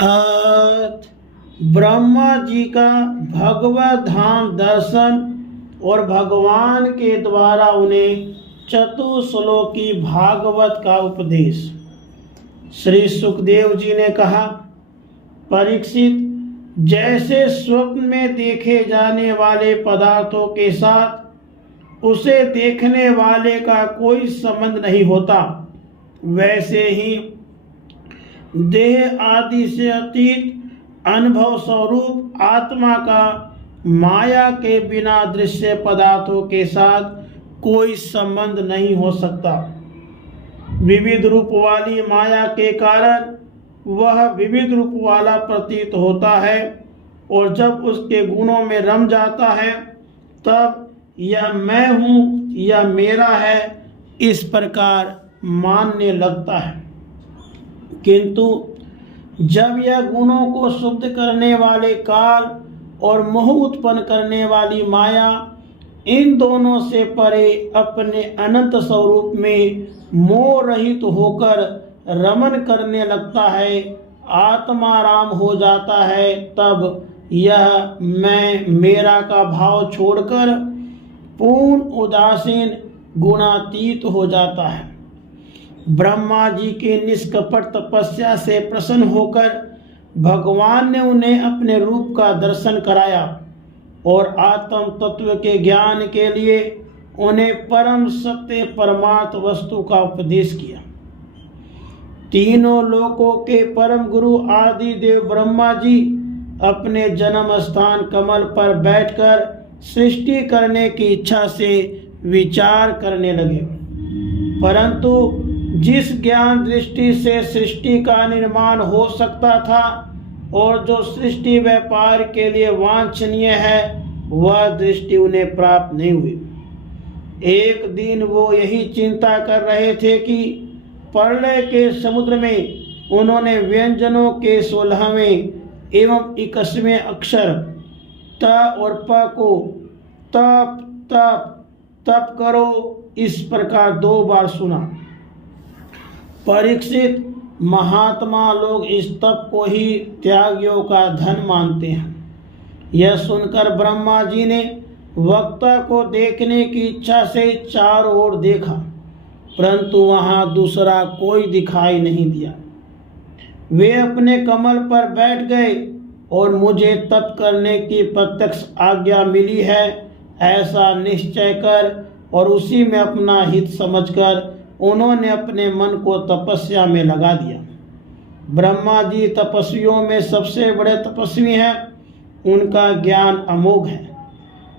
अर्थ ब्रह्मा जी का भगवत धाम दर्शन और भगवान के द्वारा उन्हें चतुश्लोकी भागवत का उपदेश। श्री सुखदेव जी ने कहा, परीक्षित, जैसे स्वप्न में देखे जाने वाले पदार्थों के साथ उसे देखने वाले का कोई संबंध नहीं होता, वैसे ही देह आदि से अतीत अनुभव स्वरूप आत्मा का माया के बिना दृश्य पदार्थों के साथ कोई संबंध नहीं हो सकता। विविध रूप वाली माया के कारण वह विविध रूप वाला प्रतीत होता है और जब उसके गुणों में रम जाता है तब यह मैं हूँ या मेरा है इस प्रकार मानने लगता है। किंतु जब यह गुणों को शुद्ध करने वाले काल और मोह उत्पन्न करने वाली माया इन दोनों से परे अपने अनंत स्वरूप में मोह रहित होकर रमन करने लगता है, आत्माराम हो जाता है, तब यह मैं मेरा का भाव छोड़कर पूर्ण उदासीन गुणातीत हो जाता है। ब्रह्मा जी के निष्कपट तपस्या से प्रसन्न होकर भगवान ने उन्हें अपने रूप का दर्शन कराया और आत्म तत्व के ज्ञान के लिए उन्हें परम सत्य परमार्थ वस्तु का उपदेश किया। तीनों लोकों के परम गुरु आदि देव ब्रह्मा जी अपने जन्म स्थान कमल पर बैठकर सृष्टि करने की इच्छा से विचार करने लगे, परंतु जिस ज्ञान दृष्टि से सृष्टि का निर्माण हो सकता था और जो सृष्टि व्यापार के लिए वांछनीय है, वह दृष्टि उन्हें प्राप्त नहीं हुई। एक दिन वो यही चिंता कर रहे थे कि प्रलय के समुद्र में उन्होंने व्यंजनों के 16वें एवं 21वें अक्षर त और प को तप तप तप करो इस प्रकार 2 बार सुना। परीक्षित, महात्मा लोग इस तप को ही त्यागियों का धन मानते हैं। यह सुनकर ब्रह्मा जी ने वक्ता को देखने की इच्छा से चारों ओर देखा, परंतु वहां दूसरा कोई दिखाई नहीं दिया। वे अपने कमल पर बैठ गए और मुझे तप करने की प्रत्यक्ष आज्ञा मिली है ऐसा निश्चय कर और उसी में अपना हित समझकर उन्होंने अपने मन को तपस्या में लगा दिया। ब्रह्मा जी तपस्वियों में सबसे बड़े तपस्वी हैं, उनका ज्ञान अमोघ है।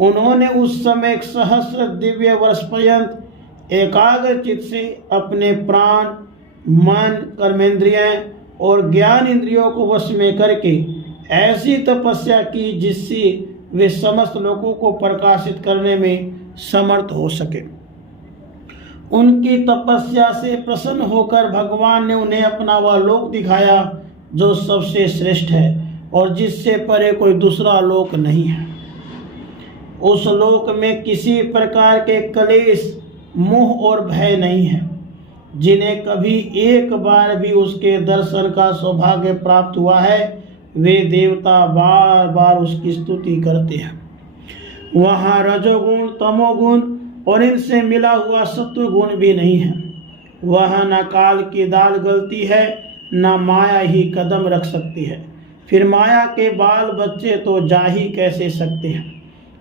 उन्होंने उस समय 1,000 दिव्य वर्ष पर्यंत एकाग्र चित्त से अपने प्राण, मन, कर्मेंद्रियां और ज्ञान इंद्रियों को वश में करके ऐसी तपस्या की जिससे वे समस्त लोगों को प्रकाशित करने में समर्थ हो सके। उनकी तपस्या से प्रसन्न होकर भगवान ने उन्हें अपना वह लोक दिखाया जो सबसे श्रेष्ठ है और जिससे परे कोई दूसरा लोक नहीं है। उस लोक में किसी प्रकार के क्लेश, मोह और भय नहीं है। जिन्हें कभी एक बार भी उसके दर्शन का सौभाग्य प्राप्त हुआ है, वे देवता बार बार उसकी स्तुति करते हैं। वहाँ रजोगुण, तमोगुण और इनसे मिला हुआ सत्व गुण भी नहीं है। वह न काल की दाल गलती है, न माया ही कदम रख सकती है। फिर माया के बाल बच्चे तो जा ही कैसे सकते हैं।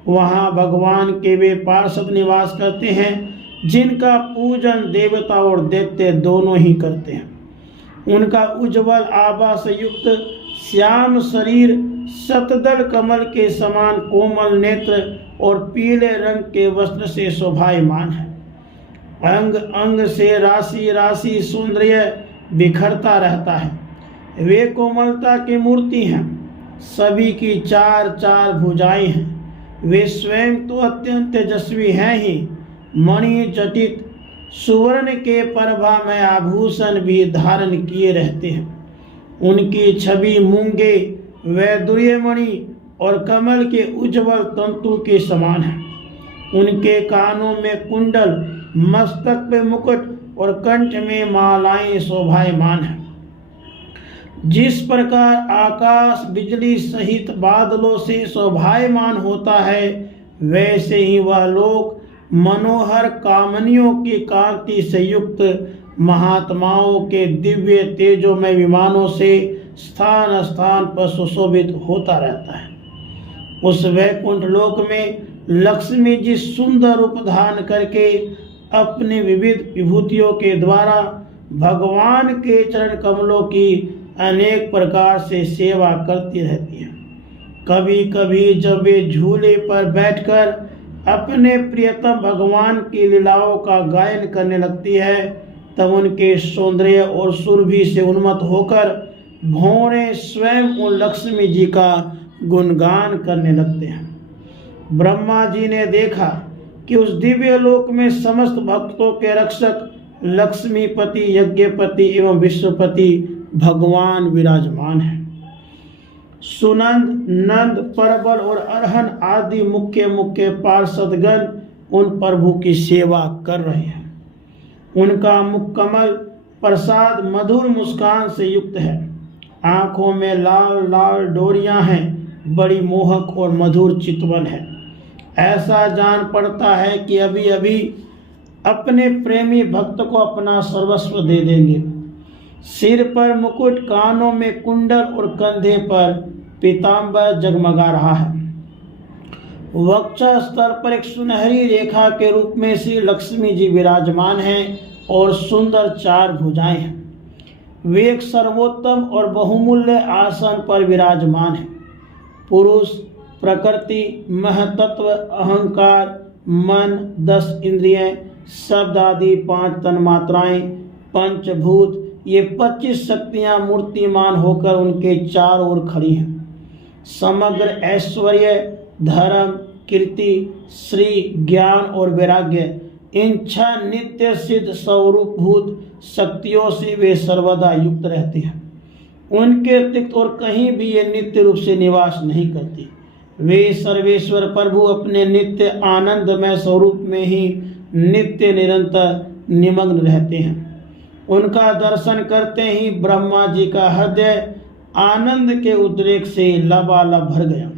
वहाँ भगवान के वे पार्षद निवास करते हैं जिनका पूजन देवता और दैत्य दोनों ही करते हैं। उनका उज्ज्वल आभा से युक्त श्याम शरीर, शतदल कमल के समान कोमल नेत्र और पीले रंग के वस्त्र से शोभायमान है। अंग अंग से राशि राशि सौंदर्य बिखरता रहता है। वे कोमलता की मूर्ति हैं। सभी की 4 भुजाएं हैं। वे स्वयं तो अत्यंत तेजस्वी हैं ही, मणि जटित सुवर्ण के प्रभा में आभूषण भी धारण किए रहते हैं। उनकी छवि मूंगे, वैदुर्य मणि और कमल के उज्ज्वल तंतु के समान है। उनके कानों में कुंडल, मस्तक पे मुकुट और कंठ में मालाएं शोभायमान हैं। जिस प्रकार आकाश बिजली सहित बादलों से शोभायमान होता है, वैसे ही वह लोक मनोहर कामनियों की कांति से युक्त महात्माओं के दिव्य तेजोमय विमानों से स्थान स्थान पर सुशोभित होता रहता है। उस वैकुंठ लोक में लक्ष्मी जी सुंदर रूप धारण करके अपने विविध विभूतियों के द्वारा भगवान के चरण कमलों की अनेक प्रकार से सेवा करती रहती है। कभी कभी जब वे झूले पर बैठकर अपने प्रियतम भगवान की लीलाओं का गायन करने लगती है, तब उनके सौंदर्य और सुरभि से उन्मत्त होकर भौरे स्वयं उन लक्ष्मी जी का गुणगान करने लगते हैं। ब्रह्मा जी ने देखा कि उस दिव्य लोक में समस्त भक्तों के रक्षक लक्ष्मीपति, यज्ञपति एवं विश्वपति भगवान विराजमान है। सुनंद, नंद, परबल और अरहन आदि मुख्य मुख्य पार्षदगण उन प्रभु की सेवा कर रहे हैं। उनका मुख कमल प्रसाद मधुर मुस्कान से युक्त है। आंखों में लाल लाल डोरियां हैं, बड़ी मोहक और मधुर चितवन है। ऐसा जान पड़ता है कि अभी अभी अपने प्रेमी भक्त को अपना सर्वस्व दे देंगे। सिर पर मुकुट, कानों में कुंडल और कंधे पर पीतांबर जगमगा रहा है। वक्षस्थल पर एक सुनहरी रेखा के रूप में श्री लक्ष्मी जी विराजमान हैं और सुंदर 4 भुजाएं हैं। वे एक सर्वोत्तम और बहुमूल्य आसन पर विराजमान हैं। पुरुष, प्रकृति, महतत्व, अहंकार, मन, 10 इंद्रियें, शब्द आदि 5 तन्मात्राएं, पंचभूत, ये 25 शक्तियां मूर्तिमान होकर उनके 4 ओर खड़ी हैं। समग्र ऐश्वर्य, धर्म, कीर्ति, श्री, ज्ञान और वैराग्य, इन 6 नित्य सिद्ध स्वरूपभूत शक्तियों से वे सर्वदा युक्त रहते हैं। उनके अतिरिक्त और कहीं भी ये नित्य रूप से निवास नहीं करती। वे सर्वेश्वर प्रभु अपने नित्य आनंदमय स्वरूप में ही नित्य निरंतर निमग्न रहते हैं। उनका दर्शन करते ही ब्रह्मा जी का हृदय आनंद के उद्रेक से लबालब भर गया।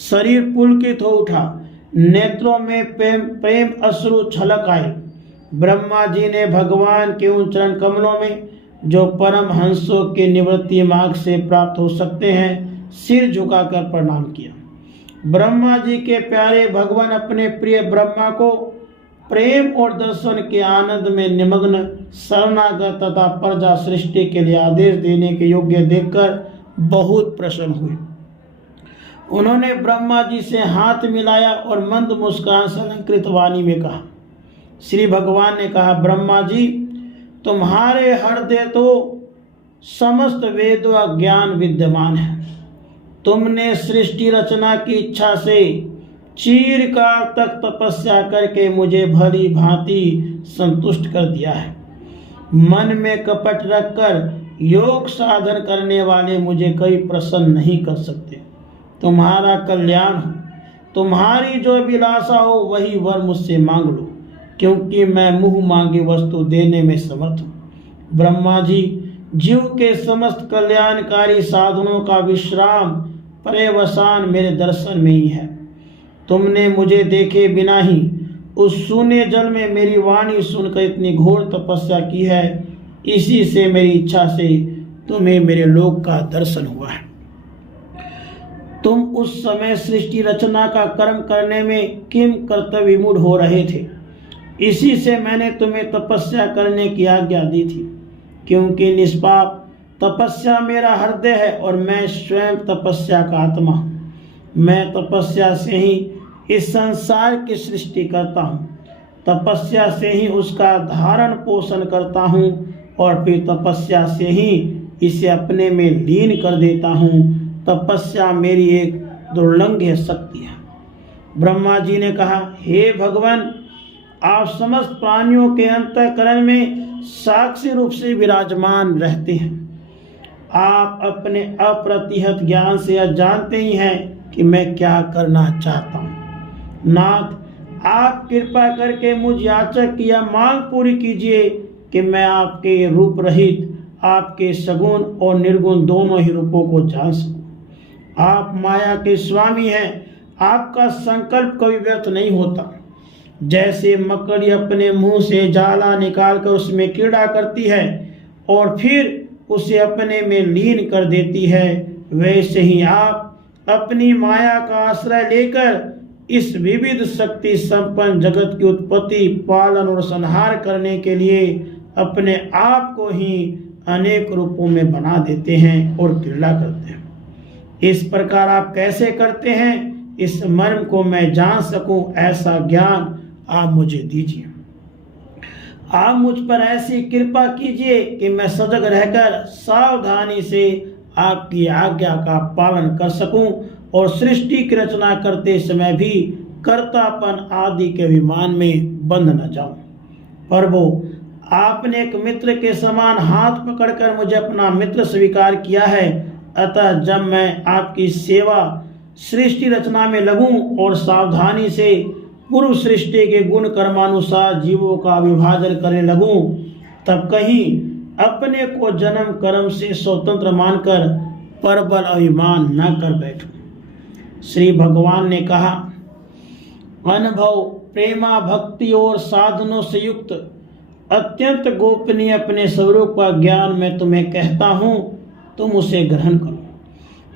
शरीर पुलकित हो उठा, नेत्रों में प्रेम अश्रु छलक आए। ब्रह्मा जी ने भगवान के उन चरण कमलों में, जो परम हंसों के निवृत्ति मार्ग से प्राप्त हो सकते हैं, सिर झुकाकर प्रणाम किया। ब्रह्मा जी के प्यारे भगवान अपने प्रिय ब्रह्मा को प्रेम और दर्शन के आनंद में निमग्न शरणागत तथा प्रजा सृष्टि के लिए आदेश देने के योग्य देखकर बहुत प्रसन्न हुए। उन्होंने ब्रह्मा जी से हाथ मिलाया और मंद मुस्कान से अलंकृत वाणी में कहा। श्री भगवान ने कहा, ब्रह्मा जी, तुम्हारे हृदय तो समस्त वेद व ज्ञान विद्यमान है। तुमने सृष्टि रचना की इच्छा से चिरकाल तक तपस्या करके मुझे भली भांति संतुष्ट कर दिया है। मन में कपट रखकर योग साधन करने वाले मुझे कभी प्रसन्न नहीं कर सकते। तुम्हारा कल्याण हो, तुम्हारी जो अभिलाषा हो वही वर मुझसे मांग लो, क्योंकि मैं मुंह मांगी वस्तु देने में समर्थ हूँ। ब्रह्मा जी, जीव के समस्त कल्याणकारी साधनों का विश्राम पर्यवसान मेरे दर्शन में ही है। तुमने मुझे देखे बिना ही उस शून्य जल में मेरी वाणी सुनकर इतनी घोर तपस्या की है। इसी से मेरी इच्छा से तुम्हें मेरे लोक का दर्शन हुआ है। तुम उस समय सृष्टि रचना का कर्म करने में किम कर्तव्य विमूढ़ हो रहे थे। इसी से मैंने तुम्हें तपस्या करने की आज्ञा दी थी, क्योंकि निष्पाप तपस्या मेरा हृदय है और मैं स्वयं तपस्या का आत्मा हूँ। मैं तपस्या से ही इस संसार की सृष्टि करता हूँ, तपस्या से ही उसका धारण पोषण करता हूँ और फिर तपस्या से ही इसे अपने में लीन कर देता हूँ। तपस्या मेरी एक दुर्लंघ्य शक्ति है। ब्रह्मा जी ने कहा, हे भगवान, आप समस्त प्राणियों के अंतःकरण में साक्षी रूप से विराजमान रहते हैं। आप अपने अप्रतिहत ज्ञान से यह जानते ही हैं कि मैं क्या करना चाहता हूँ। नाथ, आप कृपा करके मुझ याचक की यह मांग पूरी कीजिए कि मैं आपके रूप रहित आपके सगुण और निर्गुण दोनों ही रूपों को जान सकूं। आप माया के स्वामी हैं, आपका संकल्प कभी व्यर्थ नहीं होता। जैसे मकड़ी अपने मुंह से जाला निकालकर उसमें कीड़ा करती है और फिर उसे अपने में लीन कर देती है, वैसे ही आप अपनी माया का आश्रय लेकर इस विविध शक्ति संपन्न जगत की उत्पत्ति, पालन और संहार करने के लिए अपने आप को ही अनेक रूपों में बना देते हैं और क्रीड़ा करते हैं। इस प्रकार आप कैसे करते हैं, इस मर्म को मैं जान सकूं, ऐसा ज्ञान आप मुझे दीजिए। आप मुझ पर ऐसी कृपा कीजिए कि मैं सजग रहकर सावधानी से आपकी आज्ञा का पालन कर सकूं और सृष्टि की रचना करते समय भी कर्तापन आदि के अभिमान में बंध न जाऊं। प्रभु, आपने एक मित्र के समान हाथ पकड़कर मुझे अपना मित्र स्वीकार किया है, अतः जब मैं आपकी सेवा सृष्टि रचना में लगूं और सावधानी से पूर्व सृष्टि के गुण कर्मानुसार जीवों का विभाजन करने लगूं, तब कहीं अपने को जन्म कर्म से स्वतंत्र मानकर प्रबल अभिमान न कर बैठूं। श्री भगवान ने कहा, अनुभव, प्रेमा, भक्ति और साधनों से युक्त अत्यंत गोपनीय अपने स्वरूप का ज्ञान मैं तुम्हें कहता हूँ, तुम उसे ग्रहण करो।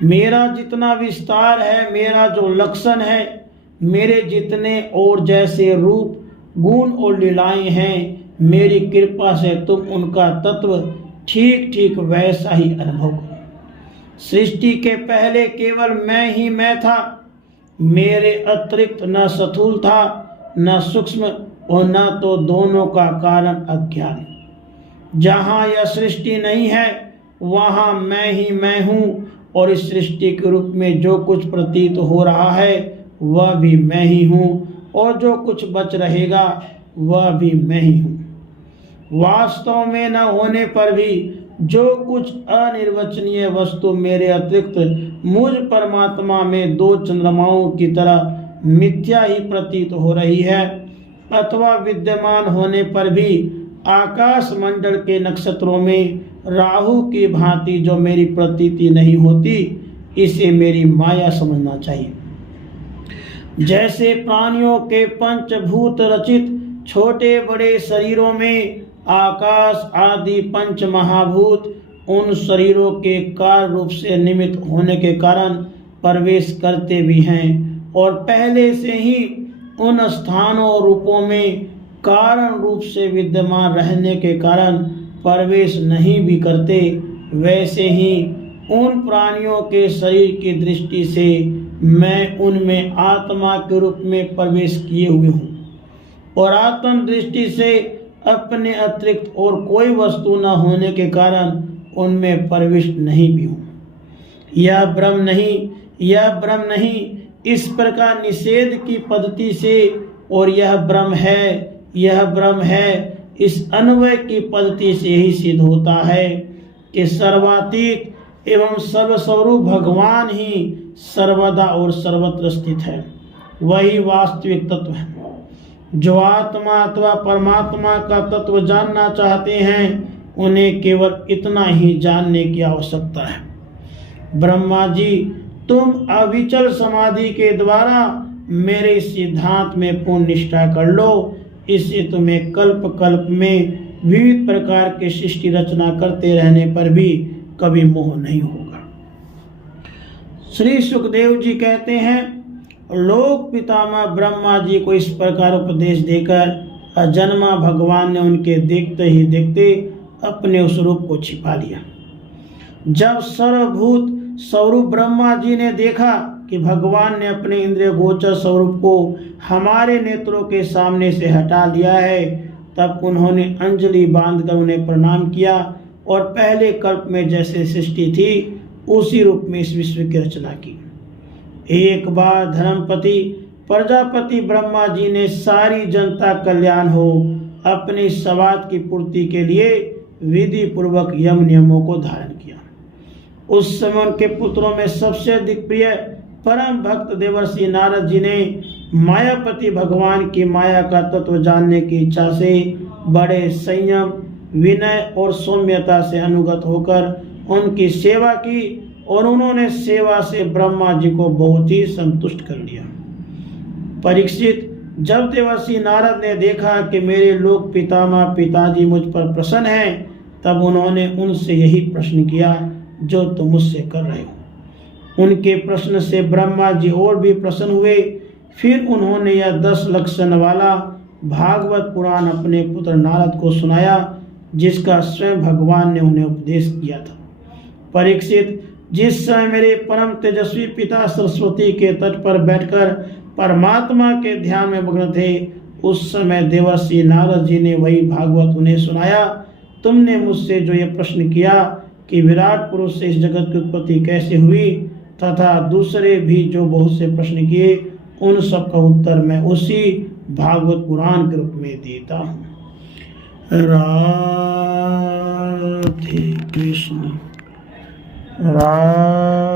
मेरा जितना विस्तार है, मेरा जो लक्षण है, मेरे जितने और जैसे रूप, गुण और लीलाएं हैं, मेरी कृपा से तुम उनका तत्व ठीक ठीक वैसा ही अनुभव करो। सृष्टि के पहले केवल मैं ही मैं था, मेरे अतिरिक्त न स्थूल था न सूक्ष्म और न तो दोनों का कारण अज्ञान। जहाँ यह सृष्टि नहीं है वहाँ मैं ही मैं हूँ, और इस सृष्टि के रूप में जो कुछ प्रतीत हो रहा है वह भी मैं ही हूँ, और जो कुछ बच रहेगा वह भी मैं ही हूँ। वास्तव में न होने पर भी जो कुछ अनिर्वचनीय वस्तु मेरे अतिरिक्त मुझ परमात्मा में दो चंद्रमाओं की तरह मिथ्या ही प्रतीत हो रही है, अथवा विद्यमान होने पर भी आकाश मंडल के नक्षत्रों में राहु की भांति जो मेरी प्रतीति नहीं होती, इसे मेरी माया समझना चाहिए। जैसे प्राणियों के पंचभूत रचित छोटे बड़े शरीरों में आकाश आदि पंच महाभूत उन शरीरों के कार्य रूप से निमित्त होने के कारण प्रवेश करते भी हैं, और पहले से ही उन स्थानों और रूपों में कारण रूप से विद्यमान रहने के कारण प्रवेश नहीं भी करते, वैसे ही उन प्राणियों के शरीर की दृष्टि से मैं उनमें आत्मा के रूप में प्रवेश किए हुए हूँ, और आत्म दृष्टि से अपने अतिरिक्त और कोई वस्तु न होने के कारण उनमें प्रविष्ट नहीं भी हूँ। यह ब्रह्म नहीं, यह ब्रह्म नहीं, इस प्रकार निषेध की पद्धति से और यह ब्रह्म है, यह ब्रह्म है, इस अन्वय की पद्धति से ही सिद्ध होता है कि सर्वातीत एवं सर्वस्वरूप भगवान ही सर्वदा और सर्वत्र स्थित है। वही वास्तविक तत्व है। जो आत्मा अथवा परमात्मा का तत्व जानना चाहते हैं, उन्हें केवल इतना ही जानने की आवश्यकता है। ब्रह्मा जी, तुम अविचल समाधि के द्वारा मेरे सिद्धांत में पूर्ण निष्ठा कर लो, इससे तुम्हें कल्प कल्प में विविध प्रकार के सृष्टि रचना करते रहने पर भी कभी मोह नहीं होगा। श्री सुखदेव जी कहते हैं, लोक पितामह ब्रह्मा जी को इस प्रकार उपदेश देकर अजन्मा भगवान ने उनके देखते ही देखते अपने उस रूप को छिपा लिया। जब सर्वभूत स्वरूप ब्रह्मा जी ने देखा कि भगवान ने अपने इंद्रिय गोचर स्वरूप को हमारे नेत्रों के सामने से हटा लिया है, तब उन्होंने अंजलि बांधकर उन्हें प्रणाम किया और पहले कल्प में जैसे सृष्टि थी उसी रूप में इस विश्व की रचना की। एक बार धर्मपति प्रजापति ब्रह्मा जी ने सारी जनता कल्याण हो अपनी सवाद की पूर्ति के लिए विधि पूर्वक यम नियमों को धारण किया। उस समय उनके पुत्रों में सबसे अधिक प्रिय परम भक्त देवर्षि नारद जी ने मायापति भगवान की माया का तत्व जानने की इच्छा से बड़े संयम, विनय और सौम्यता से अनुगत होकर उनकी सेवा की और उन्होंने सेवा से ब्रह्मा जी को बहुत ही संतुष्ट कर लिया। परीक्षित, जब देवर्षि नारद ने देखा कि मेरे लोक पितामह पिताजी मुझ पर प्रसन्न हैं, तब उन्होंने उनसे यही प्रश्न किया जो तुम मुझसे कर रहे हो। उनके प्रश्न से ब्रह्मा जी और भी प्रसन्न हुए। फिर उन्होंने यह 10 लक्षण वाला भागवत पुराण अपने पुत्र नारद को सुनाया, जिसका स्वयं भगवान ने उन्हें उपदेश किया था। परीक्षित, जिस समय मेरे परम तेजस्वी पिता सरस्वती के तट पर बैठकर परमात्मा के ध्यान में मग्न थे, उस समय देवर्षि नारद जी ने वही भागवत उन्हें सुनाया। तुमने मुझसे जो ये प्रश्न किया कि विराट पुरुष से इस जगत की उत्पत्ति कैसे हुई, तथा दूसरे भी जो बहुत से प्रश्न किए, उन सब का उत्तर मैं उसी भागवत पुराण के रूप में देता हूँ। राधे कृष्ण। राधे